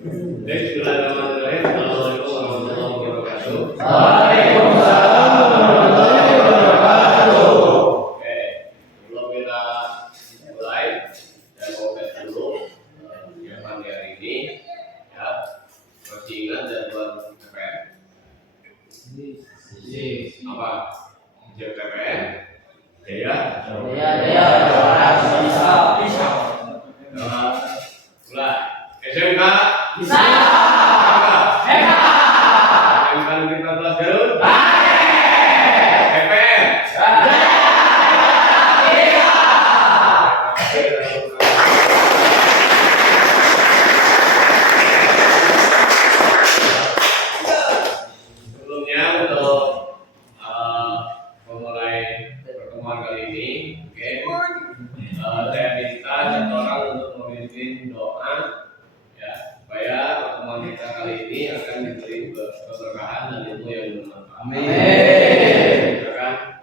Bismillahirrahmanirrahim. Assalamualaikum warahmatullahi wabarakatuh. Waalaikumsalam warahmatullahi wabarakatuh. Oke, sebelum kita mulai, saya mau tes dulu yang pagi hari ini, ya. Masih ingat jadwal PPM? Apa? Jadwal PPM? Jaya. Jaya bisa. Mulai. SMK Bisa. SMK Negeri 14 Garut. PPM. Sebelumnya untuk memulai pertemuan kali ini, saya minta satu orang untuk memimpin doa, ya, supaya pertemuan kita kali ini akan diberi keberkahan dan ilmu yang bermanfaat. Amin. Silakan.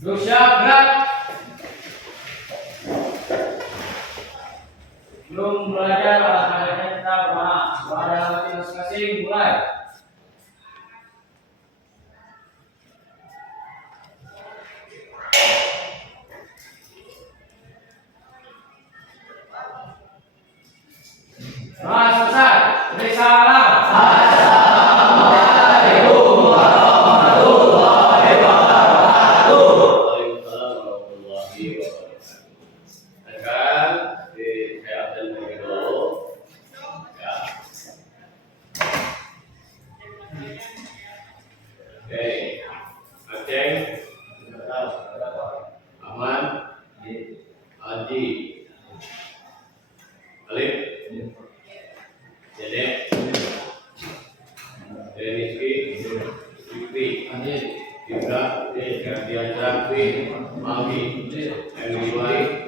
Dosa berat. Belum belajar olahraga kita berada masing-masing mulai. Mas Ustaz, beri salam. Assalamualaikum warahmatullahi wabarakatuh. Waalaikumsalam warahmatullahi wabarakatuh. Silakan saya absen terlebih dulu. Ya. Oke, Aceh, Aman, Haji, Alif, Dedek, Deniski, Fikri, Indra, Gantian Zakri, Magi, Emilwai,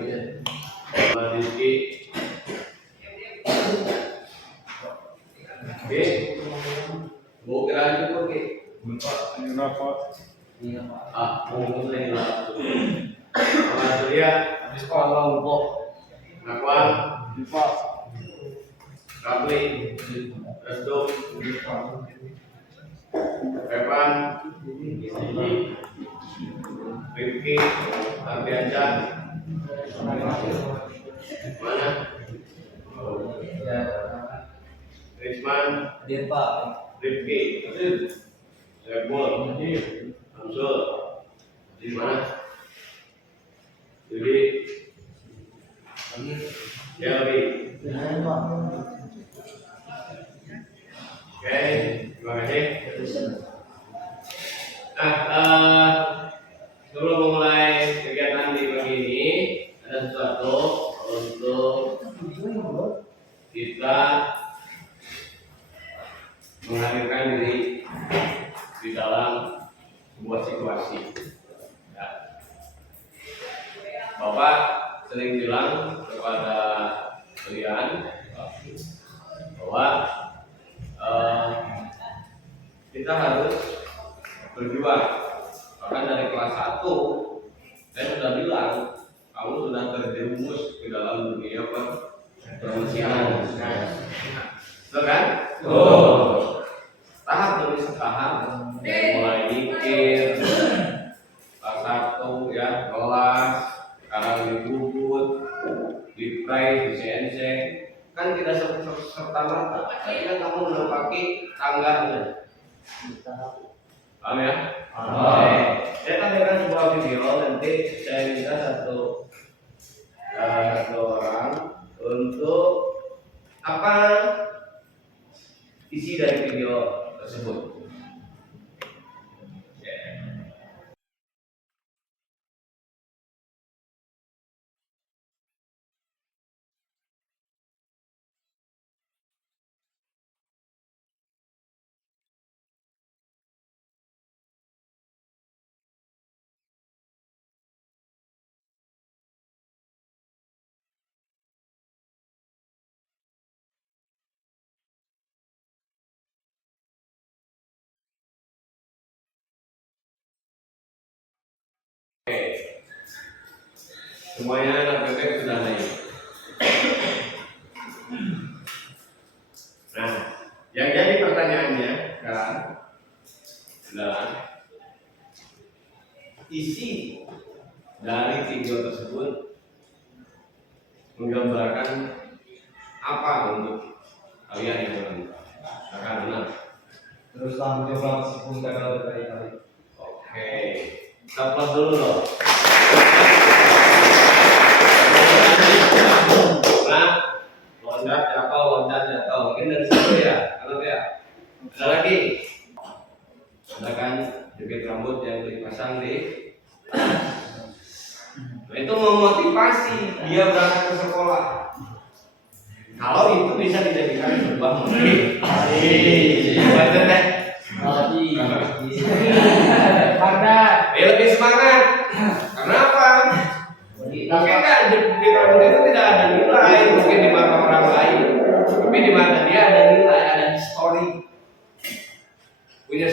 Madiski. Oke, mau kira cukup ke? Mungkin lagi lah. Sama Surya, Nakwan, Rapli, Restu, Evan, Rifki, Ardiansyah, mana? Risman, Rifki, Rebul, Hamsul, di mana? Jadi, Shelby. Oke, terima kasih. Nah, sebelum memulai kegiatan di pagi ini, ada sesuatu untuk kita menghadirkan diri di dalam sebuah situasi. Ya. Bapak sering bilang kepada kalian bahwa kita harus berjuang. Bahkan dari kelas 1 saya sudah bilang kamu sudah terjerumus ke dalam dunia permesinan. Betul kan? Tahap demi tahap, mulai mikir kelas 1 ya, kelas, sekarang di Bubut, di Prai, di CNC, kan tidak serta merta. Akhirnya kamu menempati tangganya. Paham ya? Saya tampilkan sebuah video, nanti saya minta satu orang untuk apa isi dari video tersebut. Oke. Semuanya anak bebek sudah naik. menggambarkan apa untuk kalian yang akan benar. Teruslah mencoba meskipun gagal berkali-kali. Oke, kita plus dulu loh. Nah, loncat jatuh. Mungkin dari situ ya, kalau ya. Ada lagi. Ada kan jepit rambut yang dipasang di. Nah, itu memotivasi dia berangkat ke sekolah. Kalau itu bisa dijadikan sebuah motivasi. Betul deh. Dia lebih semangat. Kenapa? Mungkin kan di rambut itu tidak ada nilai, mungkin di mata orang lain, tapi di mata dia ada nilai, ada histori, punya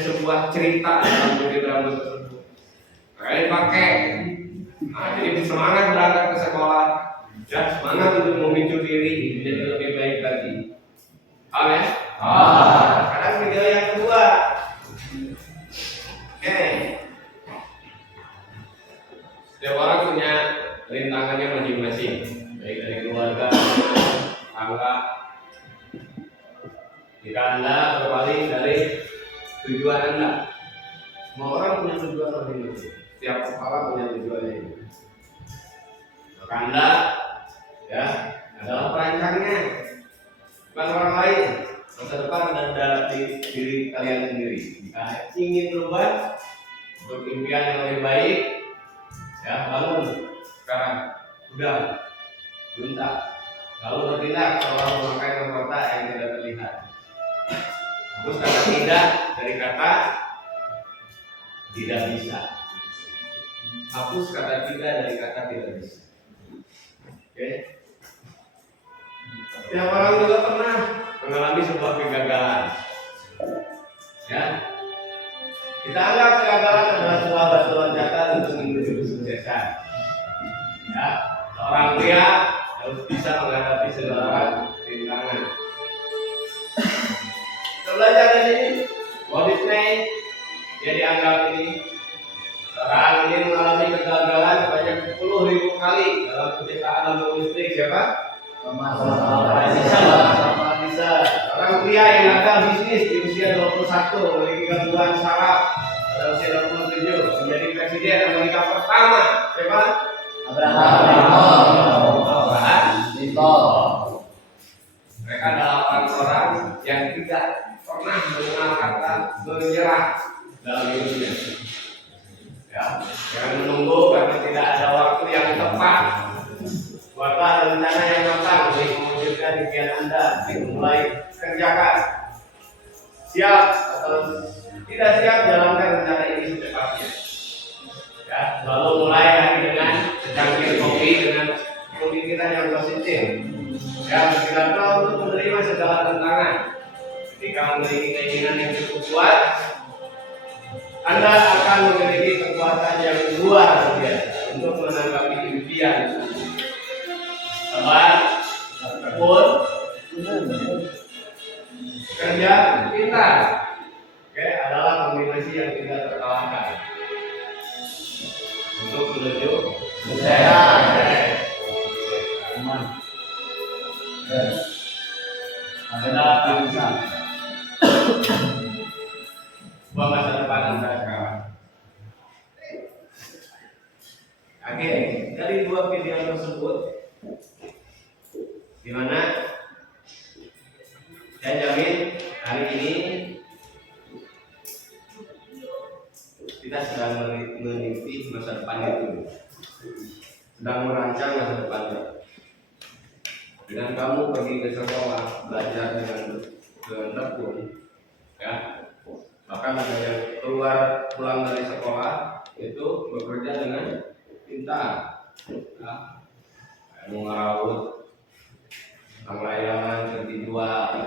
sebuah cerita dalam jepit rambut tersebut. Makanya dipakai. Nah, jadi semangat berangkat ke sekolah, dan semangat untuk memicu diri menjadi lebih baik lagi. Paham ya? Sekarang video yang kedua. Oke. Setiap orang punya rintangannya masing-masing, baik dari keluarga, tangga. Jika Anda berpaling dari tujuan Anda, semua orang punya tujuan masing-masing. Setiap kepala punya tujuannya. Maka Anda, ya, adalah perancangnya, bukan orang lain. Masa depan ada di diri kalian sendiri. Jika ingin berubah untuk impian yang lebih baik, ya bangun sekarang, udah bentak, lalu bertindak seolah memakai kata yang tidak terlihat. Terus kata tidak dari kata tidak bisa. Hapus kata tidak dari kata tidak bisa. Oke. Setiap orang juga pernah mengalami sebuah kegagalan. Ya. Kita anggap kegagalan adalah sebuah batu loncatan untuk menuju kesuksesan. Ya. Seorang pria harus bisa menghadapi segala rintangan. Kita belajar dari sini. Walt Disney dia dianggap ini seorang ini mengalami kegagalan sebanyak 10.000 kali dalam penciptaan lampu listrik. Siapa? Thomas Edison. Orang pria yang gagal bisnis di usia 21 memiliki gangguan saraf pada usia 27 menjadi presiden Amerika pertama. Siapa? Abraham Lincoln. Mereka adalah orang yang tidak pernah mengenal kata menyerah dalam hidupnya. Ya, jangan menunggu karena tidak ada waktu yang tepat. Buatlah rencana yang matang untuk mewujudkan impian Anda. Mulai kerjakan. Siap atau tidak siap, jalankan rencana ini secepatnya. Ya, lalu mulai hari dengan secangkir kopi dengan pemikiran yang positif. Ya, bersiaplah untuk menerima segala tantangan. Ketika memiliki keinginan yang cukup kuat, Anda akan memiliki kekuatan yang luar biasa untuk menanggapi impian. Sabar, tekun, kerja pintar. Oke, adalah kombinasi yang tidak terkalahkan untuk menuju sukses. Aman. Adalah bangsa. Buat masa depan Anda sekarang. Oke, dari dua video tersebut, di mana saya jamin hari ini kita sedang meniti masa depan itu, sedang merancang masa depannya. Dengan kamu pergi ke sekolah, belajar dengan tekun, ya. Bahkan ada yang keluar pulang dari sekolah itu bekerja dengan pintar, ya. Mengerawat, penglayanan dijual,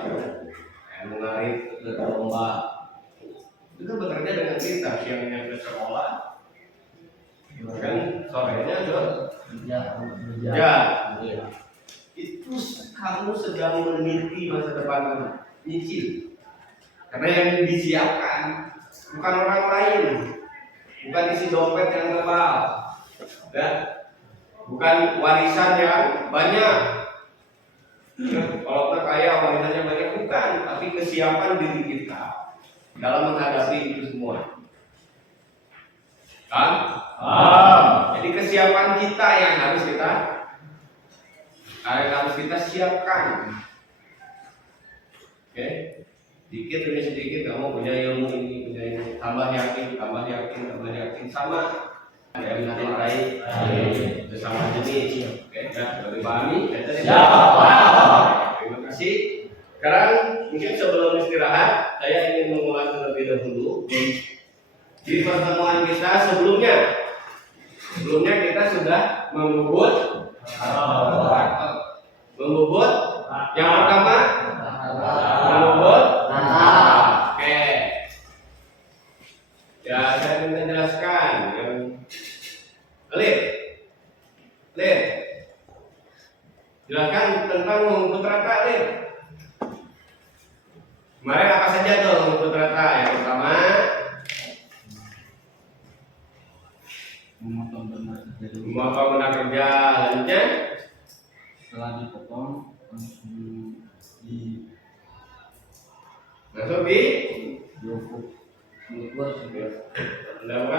mengarik ke lomba, itu bekerja dengan pintar. Siangnya ke sekolah, kan sorenya kerja. Itu kamu sedang meniti masa depan kamu, nyicil. Karena yang disiapkan bukan orang lain, bukan isi dompet yang tebal, ya. bukan warisan yang banyak. Kalau kita kaya warisannya banyak, bukan, tapi kesiapan diri kita dalam menghadapi itu semua. Kan? Jadi kesiapan kita yang harus kita siapkan. Oke, dikit demi sedikit kamu punya ilmu ini, punya ini, tambah yakin, sama yang mencintai sesama jenis. Oke, ya, sudah dipahami? Ya. Terima kasih. Sekarang mungkin sebelum istirahat, saya ingin mengulas terlebih dahulu di pertemuan kita sebelumnya kita sudah membubut yang pertama membubut. Oke. Ya, saya ingin menjelaskan yang clear. Jelaskan tentang membubut rata, clear. Kemarin apa saja tuh membubut rata? Yang pertama memotong benar kerja, selanjutnya Setelah dipotong langsung dilakukan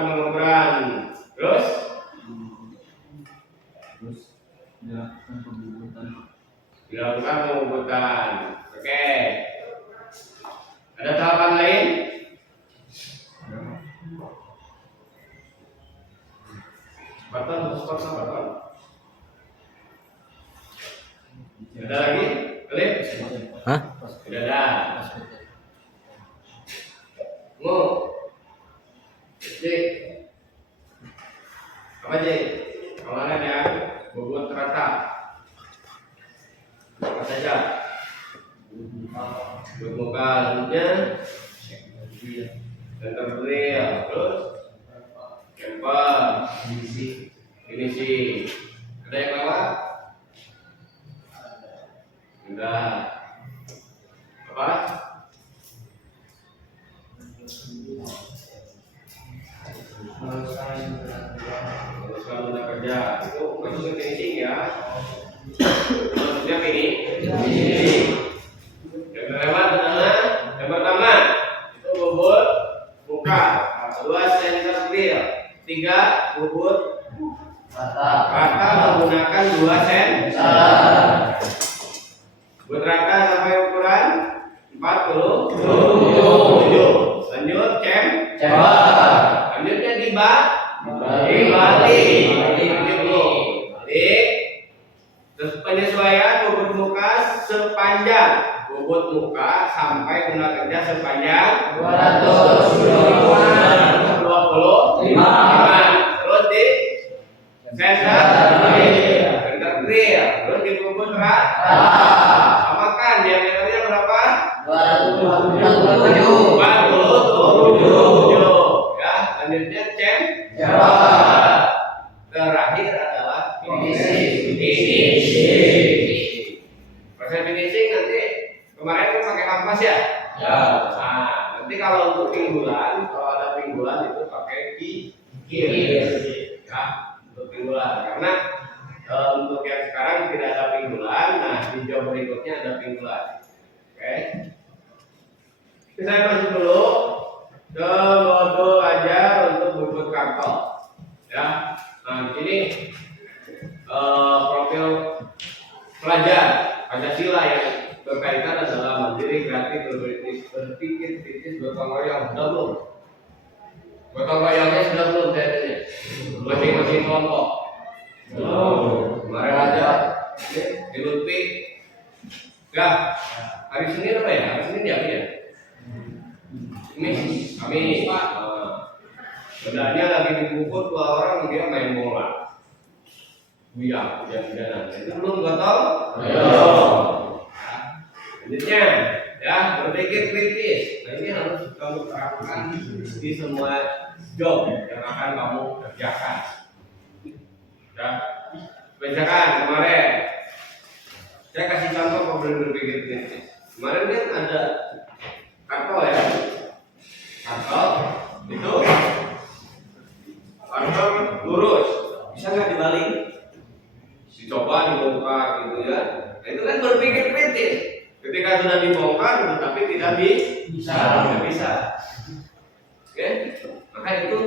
pengukuran, terus dilakukan pembubutan. Oke. Ada tahapan lain? Batal. Ada lagi? Klik? Hah? Tidak ada. Mau? Cek. Apa cek? Kemarin ya, bobot rata. Apa saja? Bermuka selanjutnya center drill, terus camper, finishing. Ada yang lewat? Sudah. Apa? Teruskan benar kerja. Itu masuk ke finishing ya. Maksudnya finishing. Yang lewat adalah yang pertama itu bobot muka, 2 sensor grill, 3 bobot rata menggunakan 2 sensor. Bobot rata sampai ukuran 47. Lanjut camper. Lanjutnya dibalik. Terus penyesuaian bobot muka sepanjang bobot muka sampai guna kerja sepanjang 225. Terus di sensor grill, terus di bobot rata. Samakan diameternya berapa? 247. Ya, lanjutnya camper. Terakhir adalah finishing. Proses finishing nanti kemarin kan pakai kampas ya? Ya. Nah, nanti kalau untuk pinggulan, kalau ada pinggulan itu pakai kikir. Ya, untuk pinggulan. Karena untuk yang sekarang tidak ada pinggulan, nah di job berikutnya ada pinggulan. Oke. Saya masuk dulu ke modul ajar untuk bobot kantong. Ya. Nah, di sini profil pelajar Pancasila yang berkaitan adalah mandiri, kreatif, berpikir kritis, bergotong royong. Sudah belum? Gotong royongnya sudah belum kayaknya? Masing-masing kelompok. Kemarin aja di Lutfi. Ya, hari Senin apa ya? Hari Senin ya? Kami Pak. Sebenarnya lagi dipukul 2 orang dia main bola. Iya, hujan-hujanan. Itu belum gotong? Selanjutnya, ya berpikir kritis. Nah, ini harus kamu terapkan di semua job yang akan kamu kerjakan. Ya, misalkan kemarin saya kasih contoh problem berpikir kritis. Kemarin kan ada kartu ya, kartu itu kartu lurus, bisa nggak dibalik? dicoba dibongkar gitu ya. Nah, itu kan berpikir kritis. Ketika sudah dibongkar tetapi tidak bisa. Oke, maka itu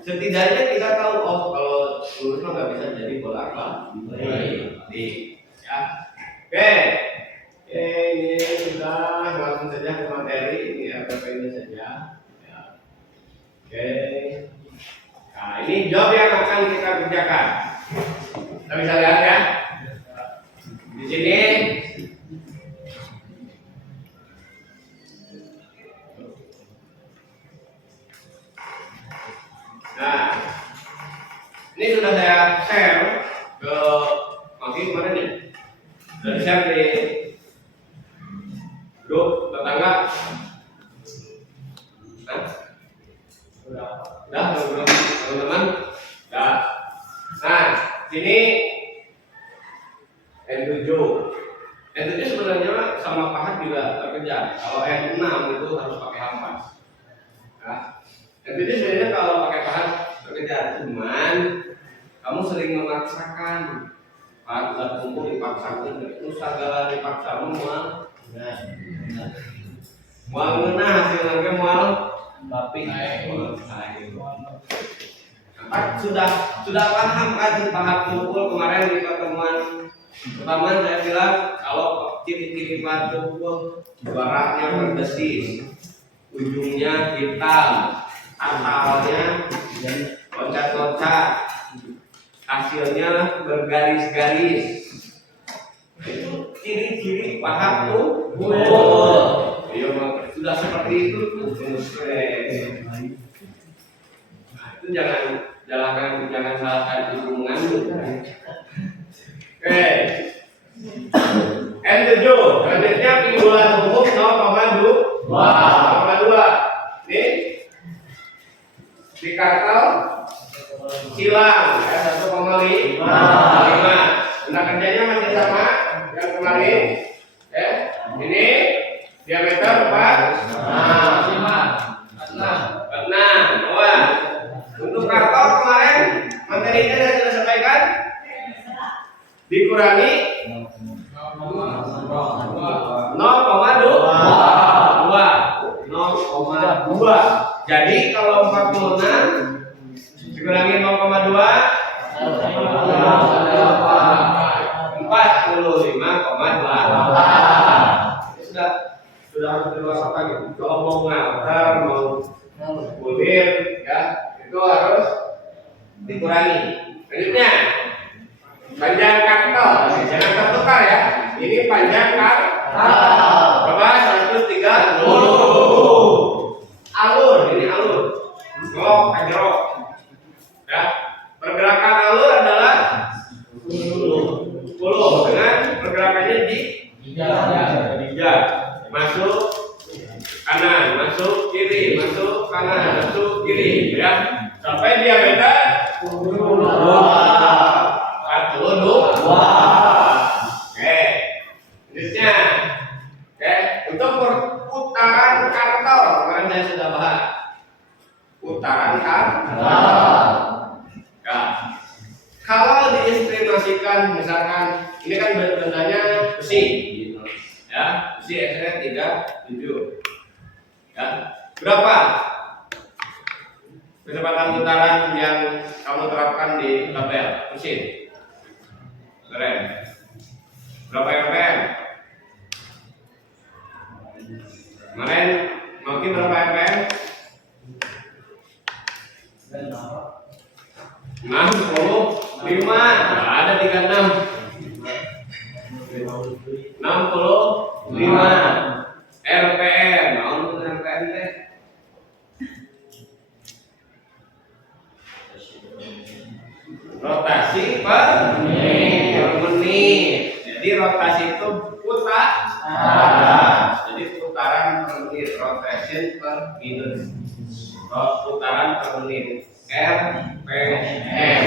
setidaknya kita tahu oh kalau lurus mah nggak bisa jadi bolak balik. Ya. Oke. Ini sudah langsung saja ke materi ini ini saja. Ya. Oke. Nah, ini job yang akan kita kerjakan. Kita bisa lihat ya. Di sini nah, ini sudah saya share ke Maki kemarin ya. Sudah di share di grup tetangga. Nah, teman-teman. Nah, sini N7. N7 sebenarnya sama pahat juga terkejar. Kalau N6 itu harus pakai hampas. Nah, N7 sebenarnya kalau pakai pahat terkejar, cuman kamu sering memaksakan. Pahat udah kumpul dipaksakan, segala dipaksa mual. Mual ngena hasilnya mual tapi sudah paham kan pahat kumpul kemarin di pertemuan pertama saya bilang kalau ciri-ciri pahat kumpul baratnya berdesis, ujungnya hitam, asalnya loncat-loncat, hasilnya bergaris-garis. Itu ciri-ciri pahat kumpul. Iya, sudah seperti itu nah, itu jangan salahkan ibu mengandung. Oke. N7 selanjutnya timbulan umum 0,2. Ini di kartel silang ya 1,5. Benda kerjanya masih sama yang kemarin ya. Ini diameter 6. Untuk kartel kemarin materinya saya sudah sampaikan dikurangi 0,2. Jadi kalau 46 dikurangi 0,2 45,8. Sudah harus dewasa gitu. Kalau mau ngantar, mau kulir, ya itu harus dikurangi. Selanjutnya panjang kartel, jangan tertukar ya. Ini panjang kartel berapa? 130. Alur, ini alur. Ngok, kajrok. Ya, pergerakan alur adalah 10 dengan pergerakannya di 3. Masuk kanan, masuk kiri, masuk kanan, masuk kiri, ya. Sampai diameter 42. Oke. Selanjutnya, oke, untuk putaran kartel kemarin saya sudah bahas. Putaran kartel. Ya. Kalau diestimasikan misalkan ini kan bendanya besi, ya, besi XR 37. Ya, berapa kecepatan putaran yang kamu terapkan di tabel mesin? Keren. Berapa RPM? Kemarin mungkin berapa RPM? 65. Ada 36. 65 RPM. Mau RPM teh? Rotasi per menit. Jadi rotasi itu putaran. Jadi putaran per menit, rotation per minute. Putaran per menit. RPM.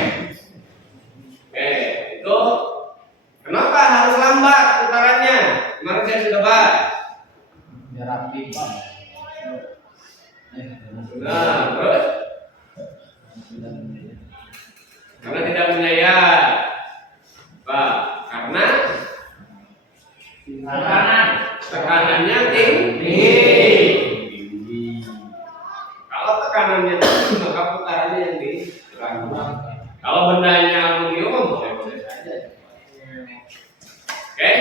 Itu kenapa harus lambat putarannya? Kemarin saya sudah bahas. Nah, terus karena tidak menyayat. Oke?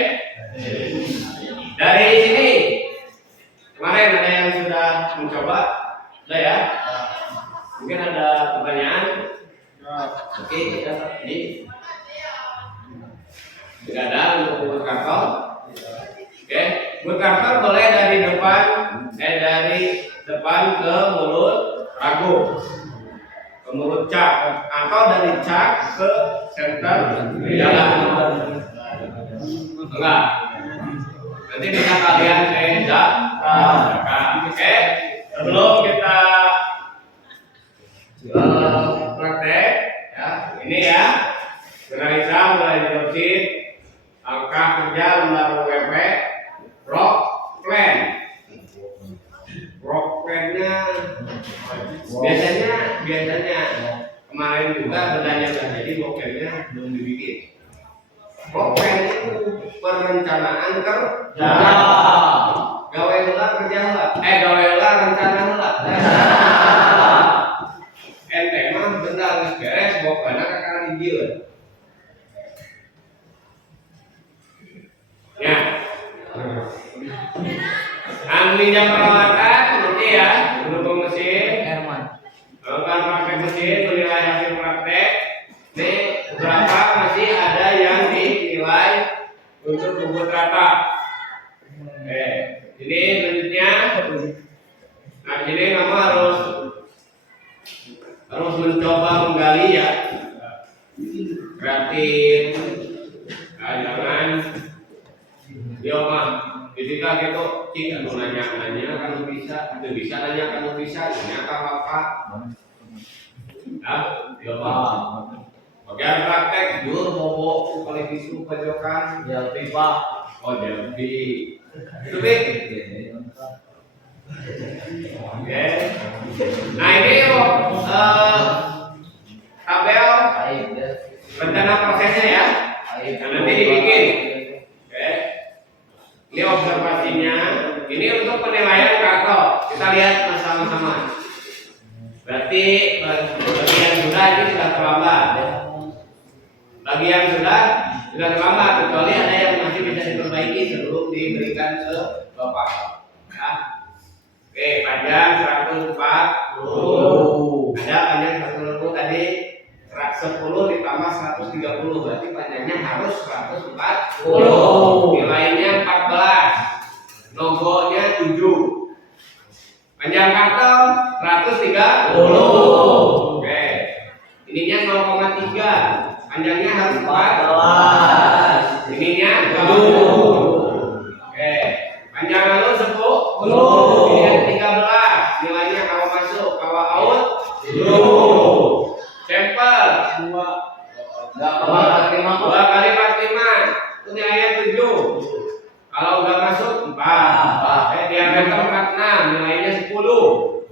Dari sini kemarin ada yang sudah mencoba, sudah ya? Mungkin ada pertanyaan? Oke, kita ini tidak ada untuk buat karton. Oke, buat karton boleh dari depan ke mulut ragu, ke mulut cak, atau dari cak ke center jalan. Enggak. Nanti bisa kalian bedakan. Oke, sebelum kita praktek, ya, ini ya, Nisa mulai didosit, angka kerja lembar WP, rock plan. Rock plan-nya biasanya kemarin juga bendanya nggak jadi, bokernya belum dibikin. Rock plan itu perencanaan kerja. Gawe heula kerja heula. Gawe heula rencana heula. Ente mah benar geus beres bokana ka kana hijieun. Ya. Anu jam perawatan nanti ya, berhubung mesin. Kalau pakai mesin menilai hasil praktek, nih berapa masih ada yang dinilai untuk bobot rata. Oke, ini selanjutnya. Nah, ini kamu harus mencoba menggali ya, kreatif. Nah, jangan dia mah ketika gitu cik mau nanya kan bisa, itu bisa nanya kan bisa, nanya apa nah, dia mah bagian praktek jur bobo kali bisu pajokan jalpi pak, oh jalpi itu oke. Nah ini tabel rencana prosesnya ya, nanti dibikin. Ini observasinya, ini untuk penilaian karto. Kita lihat bersama-sama. Berarti bagi yang sudah ini sudah terlambat. Bagi yang sudah terlambat, kecuali ada yang masih bisa diperbaiki sebelum diberikan ke Bapak. Ya. Oke, panjang 140. Ada panjang 140 tadi 10 ditambah 130, berarti panjangnya harus 140. Nilainya 14, logonya 7. Panjang karton 130. Oke. Ininya 0,3. Panjangnya harus 14. Ininya 20. Oke. Panjang lalu 10. Ininya 13. Nilainya kalau masuk, kalau out 10. Sampel 2 kali 45 itu nilainya 7. Kalau udah masuk 4. Diameter 46 nilainya 10.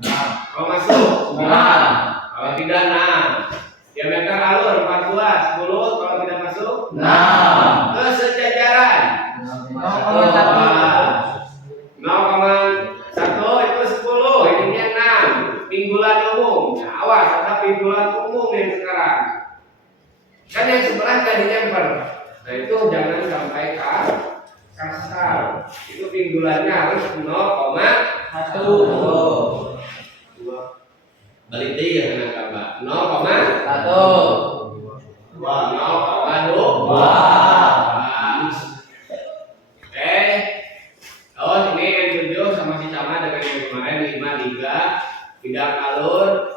Kalau masuk 9. Kalau tidak 6. Diameter alur 14 10. Kalau tidak masuk 6. Kesejajaran 0,1 itu 10. Ininya 6. Pinggulan umum. Awas ada pinggulan umum yang sekarang. Kan yang sebelah jadi jumper. Nah itu jangan sampai kasar. Itu pinggulannya harus 0,1. Balik deh ya anak Mbak. 0,1. 0,2. Oke. Oh ini yang 7 sama dengan yang kemarin 53. Bidang alur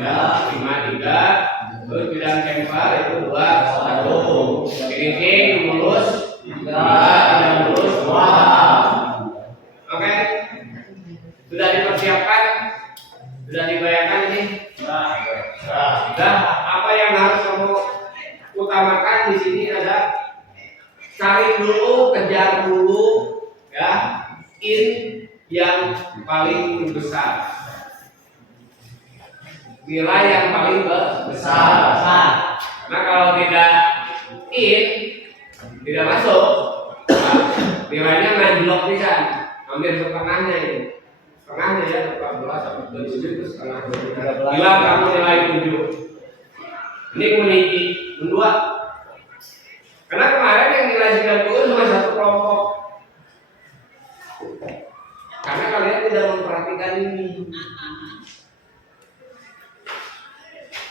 ya 53. Terus bidang kemper itu 21. Finishing mulus 3 dan mulus 2. Oke. Sudah dipersiapkan? Sudah dibayangkan ini? Sudah. Apa yang harus kamu utamakan di sini ada cari dulu, kejar dulu ya yang paling besar. Nilai yang paling besar. Karena kalau tidak tidak masuk, nilainya ngajlok bisa, hampir setengahnya ini. Setengahnya ya, 14 sampai 27 itu setengah. Bilang kamu nilai 7. Ini kunci 2. Karena kemarin yang nilai 90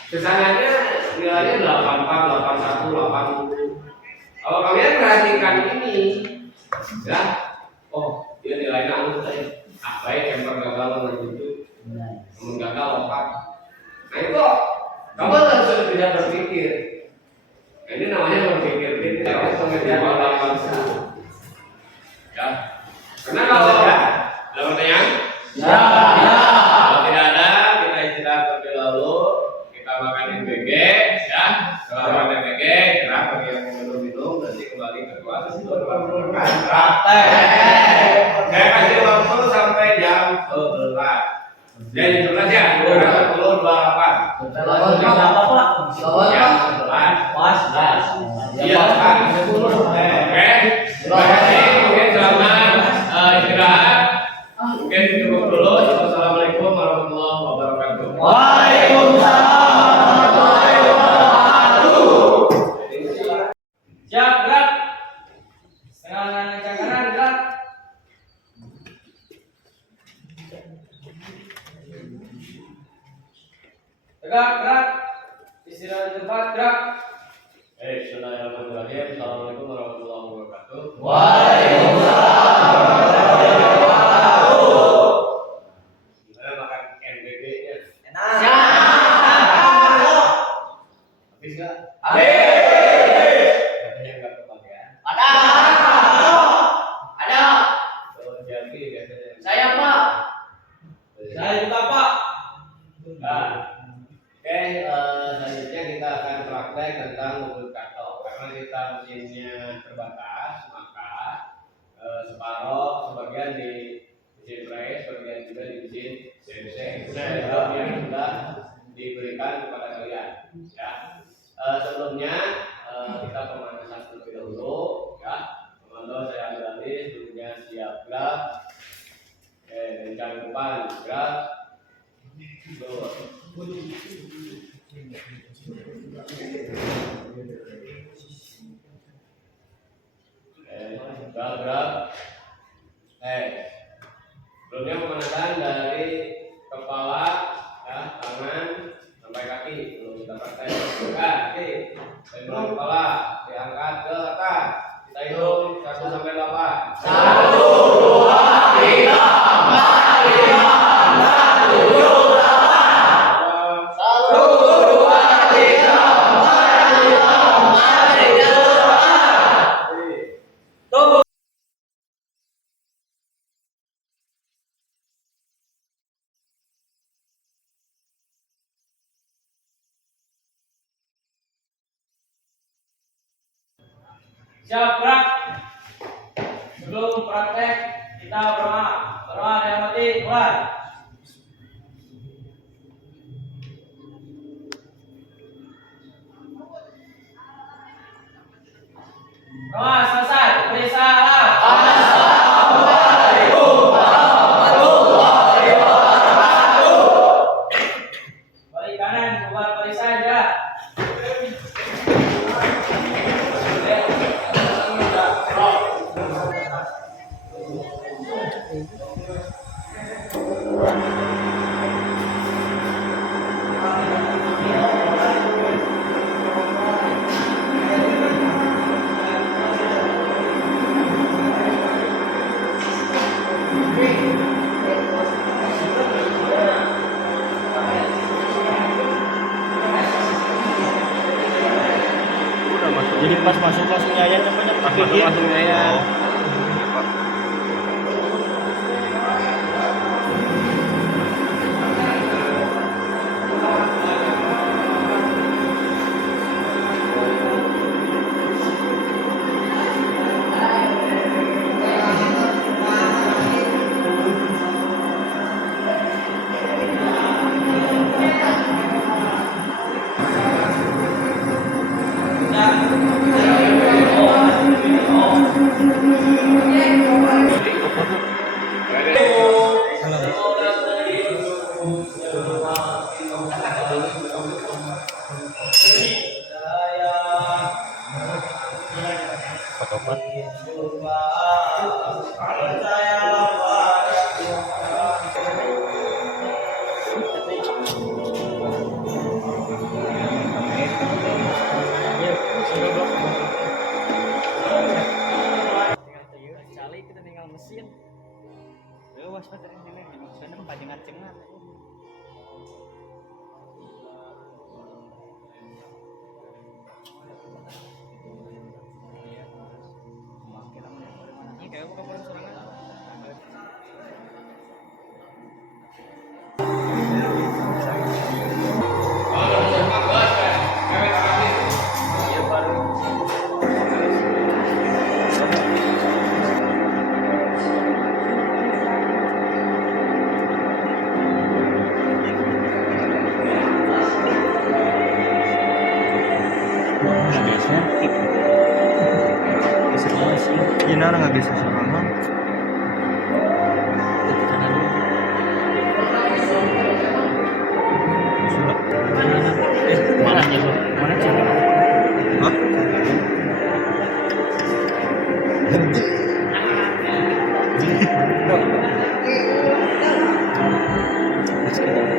Kesananya nilainya 84, 81, 80. Kalau kalian perhatikan ini, ya, oh dia nilainya halus tadi. Baik yang gagal menuju, gagal lompat. Nah itu kamu harus tidak berpikir. Nah, ini namanya berpikir. Ini namanya pengertian orang ya. Karena kalau ada pertanyaan, kalau tidak ada, kita istirahat terlebih dahulu. Kita makan MBG, ya. Setelah makan MBG, gerak bagi yang mau minum, nanti kembali ke kelas. Saya kasih waktu sampai jam 11. Jam 11 ya, 10:28. Jam 11. Iya, Pak. Oke. Terima kasih. Mungkin selamat istirahat. Mungkin cukup dulu. Assalamualaikum warahmatullahi wabarakatuh. Waalaikumsalam warahmatullahi wabarakatuh. Siap, gerak. Dengan kanan gerak. Gerak. Istirahat di tempat, gerak. Bismillahirrahmanirrahim. Assalamualaikum warahmatullahi wabarakatuh. Waalaikumsalam. Saya makan MBG-nya. Enak. Habis nggak? Katanya nggak kebagian. Ada. Kalau jadi biasanya. Saya, Pak. Saya juga, Pak. Nah, oke, selanjutnya kita akan praktek tentang mobil katok. Karena kita mesinnya terbatas, maka sebagian di mesin press, sebagian juga di mesin CNC. Nah, yang sudah diberikan kepada kalian. Ya, sebelumnya kita pemanasan terlebih dahulu. Ya, teman-teman saya ambil alih, dulunya siap gerak. Kencang depan gerak. Gerak. Sebelumnya pemanasan dari kepala, ya, tangan sampai kaki. Belum kita praktek. Kaki, dari kepala diangkat ke atas. Kita hitung 1 sampai 8. 1, 2, 3, 4, 5, 6, 7, 8. 1, 2, 3, 4, 5, 6, 7, 8. Tunggu. Siap, gerak. Sebelum praktek kita berdoa dan mati mulai. Doa selesai. Beri salam. Assalamualaikum warahmatullahi wabarakatuh. Balik kanan, bubar barisan ya. Jadi pas masuk langsung nyayat cepetnya Langsung nyayat. mesin. Lewas pak tadi ini maksudnya pajangan cengat. Ini kayak bukan orang sorangan. Ini orang nggak bisa serangan. Mana nya bro? Mana cara? Hah?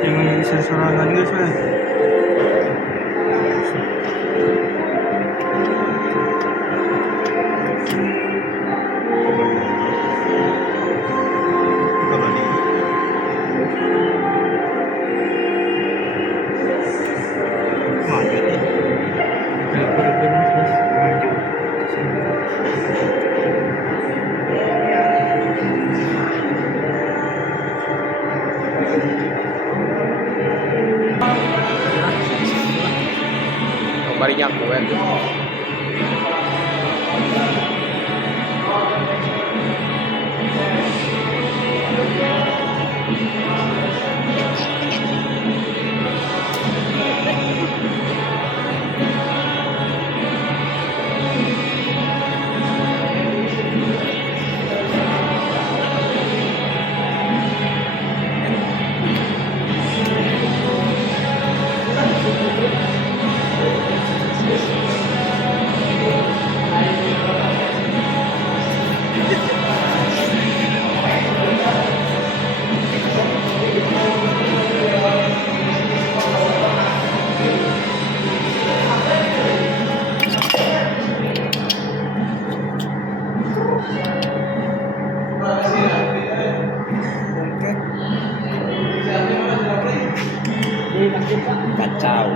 Yang nggak bisa serangan guys, weh. Mari nyaku kan. Kacau.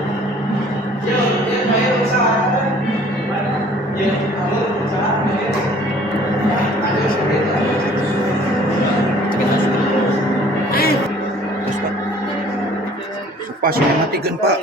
Pas ini matikan pak.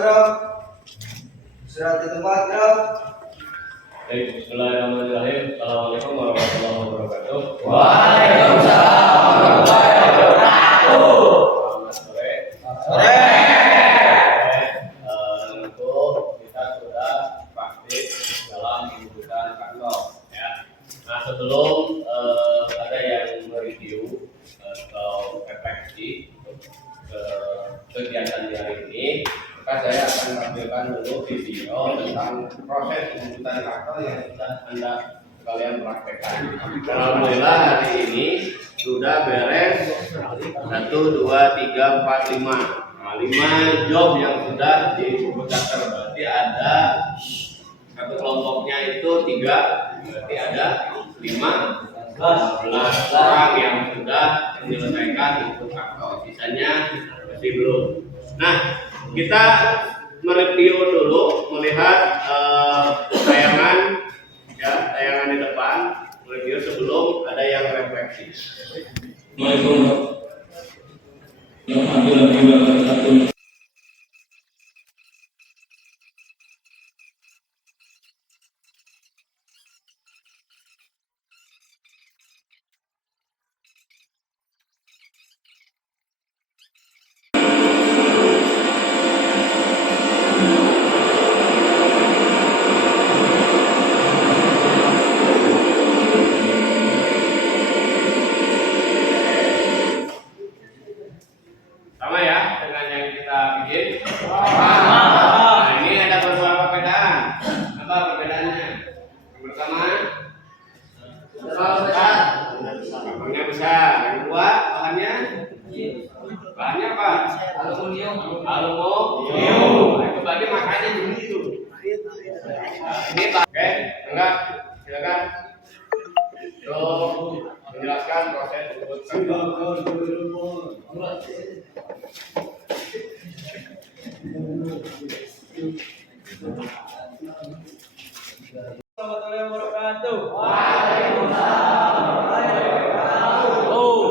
Gerak. Istirahat di tempat, gerak. Baik, bismillahirrahmanirrahim. Assalamualaikum warahmatullahi wabarakatuh. Waalaikumsalam warahmatullahi wabarakatuh. Selamat sore. Sore. Tentu kita sudah praktik dalam menggunakan kantor, ya. Nah, sebelum ada yang mereview atau refleksi kegiatan di hari ini, maka saya akan tampilkan dulu video tentang proses pembuatan kantor yang sudah Anda sekalian praktekkan. Alhamdulillah hari ini sudah beres 1, 2, 3, 4, 5. Nah, 5 job yang sudah dibukukan. Berarti ada satu kelompoknya itu 3, berarti ada 15 orang yang sudah menyelesaikan untuk kantor. Sisanya masih belum. Nah, kita mereview dulu, melihat tayangan ya, tayangan di depan, review sebelum ada yang refleksi. Assalamualaikum warahmatullahi wabarakatuh. Sama ya dengan yang kita bikin. Nah, ini ada beberapa perbedaan. Apa perbedaannya? Yang pertama, bahannya besar. Yang kedua, bahannya apa? Aluminium. Aluminium. Nah, itu berarti makanya begitu. Nah, ini oke, enggak? Silakan. Untuk menjelaskan proses Warahmatullahi wabarakatuh.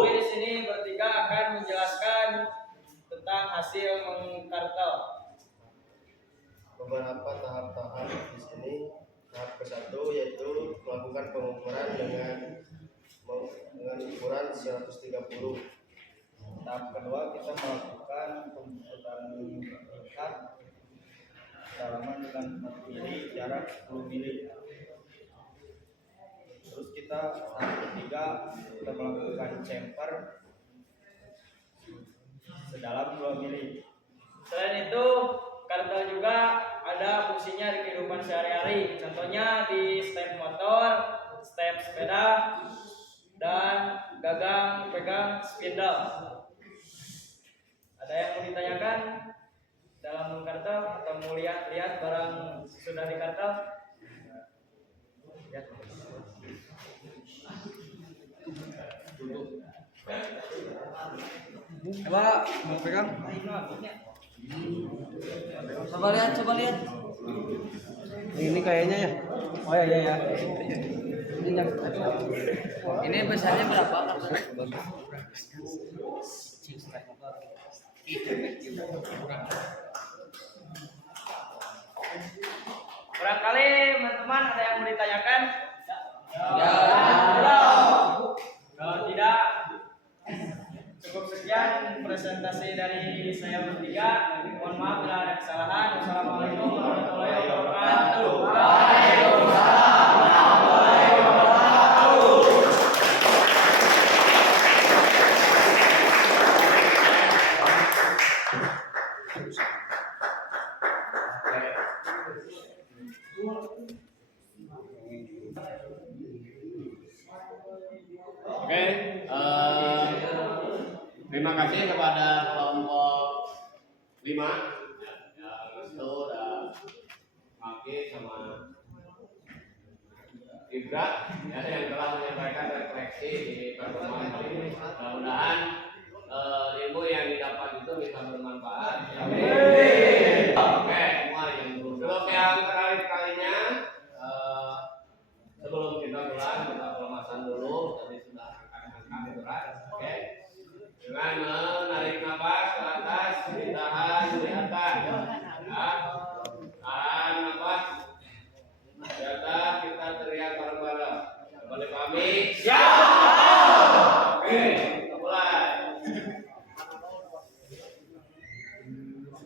Kami di sini bertiga akan menjelaskan tentang hasil mengkartel. Beberapa tahap-tahap di sini. Tahap ke-1 yaitu melakukan pengukuran dengan ukuran 130. Tahap kedua kita melakukan pembuatan tingkat kedalaman dengan 4 mili, jarak 10 mili. Terus kita tahap ketiga kita melakukan chamfer sedalam 2 mili. Selain itu, kartel juga ada fungsinya di kehidupan sehari-hari. Contohnya di step motor, step sepeda, dan gagang pegang spindle. Ada yang mau ditanyakan dalam mengkartel atau mau lihat barang sudah dikartel? Ya. Coba mau pegang? Coba lihat. Ini kayaknya ya. Oh ya. Ini besarnya berapa? Barangkali teman-teman ada yang mau ditanyakan? Ya. Kalau tidak, cukup sekian presentasi dari saya bertiga. Mohon maaf bila ada kesalahan. Wassalamualaikum warahmatullahi wabarakatuh. Oke, terima kasih kepada kelompok 5 yang itu udah Maki sama Ibra ya, yang telah menyampaikan refleksi di pertemuan kali ini. Mudah-mudahan ilmu yang didapat itu bisa bermanfaat. Oke, semua yang untuk yang kalinya sebelum kita mulai kita pelemasan dulu. Tadi sudah angkat berat. Oke, dengan menarik nafas ke atas, ditahan, dilihatkan. Ya, tahan nafas. Di atas kita teriak bareng-bareng. Boleh pamit? Siap. Oke, mulai.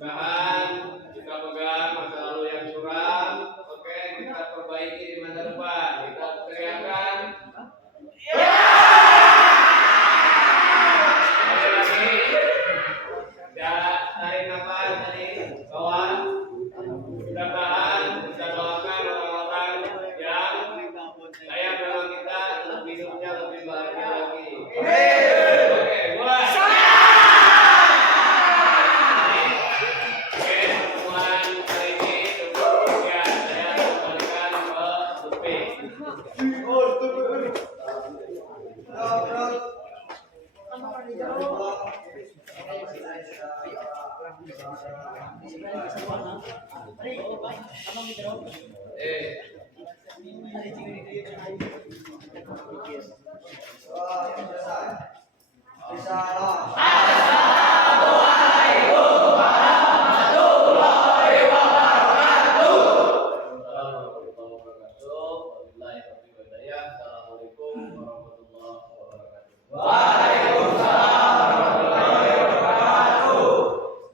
Tahan, kita pegang masa lalu yang suram. Oke, kita perbaiki di masa depan. Kita teriakkan. Sekali lagi. Ya, tarik nafas dari bawah. Bisa